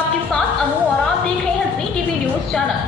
आपके साथ अनु और आप देख रहे हैं जी टीवी न्यूज चैनल।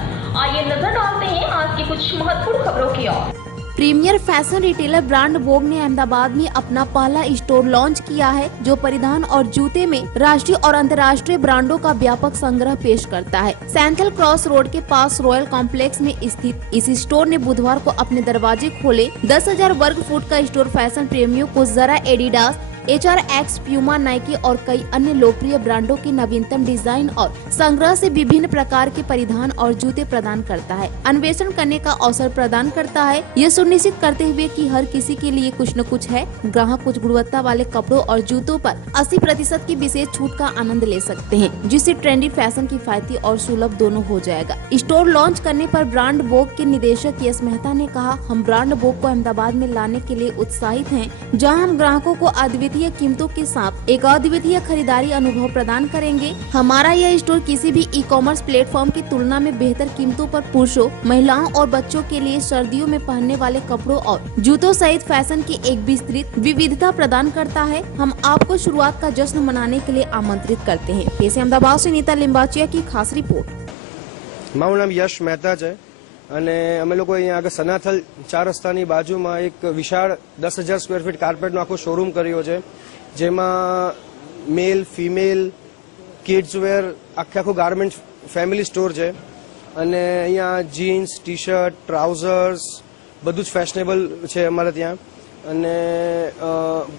आइए नजर डालते हैं आज की कुछ महत्वपूर्ण खबरों की ओर। प्रीमियर फैशन रिटेलर ब्रांड वोग ने अहमदाबाद में अपना पहला स्टोर लॉन्च किया है, जो परिधान और जूते में राष्ट्रीय और अंतर्राष्ट्रीय ब्रांडों का व्यापक संग्रह पेश करता है। सेंट्रल क्रॉस रोड के पास रॉयल कॉम्प्लेक्स में स्थित इस स्टोर ने बुधवार को अपने दरवाजे खोले। 10,000 वर्ग फुट का स्टोर फैशन प्रेमियों को जरा, एडिडास, HRX, प्यूमा, नाइकी और कई अन्य लोकप्रिय ब्रांडों की नवीनतम डिजाइन और संग्रह से विभिन्न प्रकार के परिधान और जूते प्रदान करता है, अन्वेषण करने का अवसर प्रदान करता है, यह सुनिश्चित करते हुए कि हर किसी के लिए कुछ न कुछ है। ग्राहक कुछ गुणवत्ता वाले कपड़ों और जूतों पर 80% की विशेष छूट का आनंद ले सकते हैं, जिससे ट्रेंडी फैशन किफायती और सुलभ दोनों हो जाएगा। स्टोर लॉन्च करने पर ब्रांड वोग के निदेशक यश मेहता ने कहा, हम ब्रांड वोग को अहमदाबाद में लाने के लिए उत्साहित हैं, जहां हम ग्राहकों को अद्वितीय कीमतों के साथ एक अद्वितीय खरीदारी अनुभव प्रदान करेंगे। हमारा यह स्टोर किसी भी ई-कॉमर्स प्लेटफॉर्म की तुलना में बेहतर कीमतों पर पुरुषों, महिलाओं और बच्चों के लिए सर्दियों में पहनने वाले कपड़ों और जूतों सहित फैशन की एक विस्तृत विविधता प्रदान करता है। हम आपको शुरुआत का जश्न मनाने के लिए आमंत्रित करते हैं। पेश है अहमदाबाद से नीता लिंबाचिया की खास रिपोर्ट। माરું નામ યશ મહેતા છે અને અમે લોકો અહીંયા આગળ સનાથલ 4 રસ્તાની બાજુમાં એક વિશાળ 10,000 સ્ક્વેર ફીટ કાર્પેટનો આખો શોરૂમ કર્યો છે, જેમાં મેલ, ફિમેલ, કિડ્સ વેર, આખું ગાર્મેન્ટ ફેમિલી સ્ટોર છે અને અહીંયા જીન્સ, ટી શર્ટ, ટ્રાઉઝર્સ બધું જ ફેશનેબલ છે અમારે ત્યાં। અને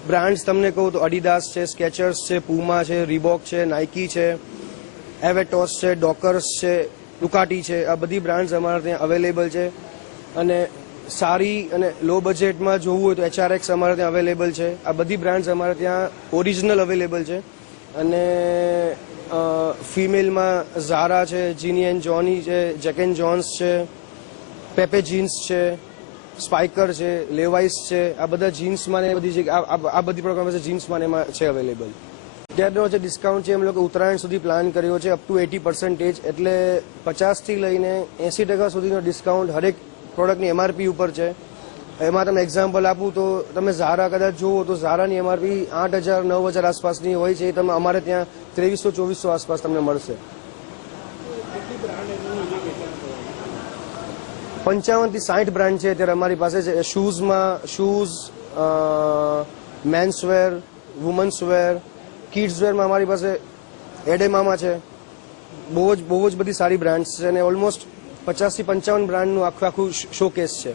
બ્રાન્ડ્સ તમને કહું તો અડીડાસ છે, સ્કેચર્સ છે, પૂમા છે, રીબોક છે, નાઇકી છે, એવેટોસ છે, ડોકર્સ છે, ડુકાટી છે, આ બધી બ્રાન્ડ્સ અમારા ત્યાં અવેલેબલ છે। અને સારી અને લો બજેટમાં જોવું હોય તો HRX અમારા ત્યાં અવેલેબલ છે। આ બધી બ્રાન્ડ્સ અમારા ત્યાં ઓરિજિનલ અવેલેબલ છે। અને ફિમેલમાં ઝારા છે, જીની એન્ડ જોની છે, જેક એન્ડ જોન્સ છે, પેપે જીન્સ છે, સ્પાઇકર છે, લેવાઇસ છે, આ બધા જીન્સમાં ને આ બધી પ્રકારના જીન્સમાં એમાં છે અવેલેબલ। અત્યારનો જે ડિસ્કાઉન્ટ છે એમ લોકો ઉત્તરાયણ સુધી પ્લાન કર્યો છે, અપ ટુ 80%, એટલે 50 થી લઈને 80% સુધીનો ડિસ્કાઉન્ટ હરેક પ્રોડક્ટની MRP ઉપર છે। એમાં તમે એક્ઝામ્પલ આપું તો તમે ઝારા કદાચ જુઓ તો ઝારાની MRP 8,000 9,000 આસપાસની હોય છે, એ તમે અમારે ત્યાં 2300-2400 આસપાસ તમને મળશે। 55 થી 60 બ્રાન્ડ છે અત્યારે અમારી પાસે છે। શૂઝ, મેન્સવેર, વુમન્સવેર, કિડ્સ વેરમાં અમારી પાસે એડેમામાં છે, બહુ જ બધી સારી બ્રાન્ડ્સ છે અને ઓલમોસ્ટ 50 થી 55 બ્રાન્ડનું આખું શોકેસ છે।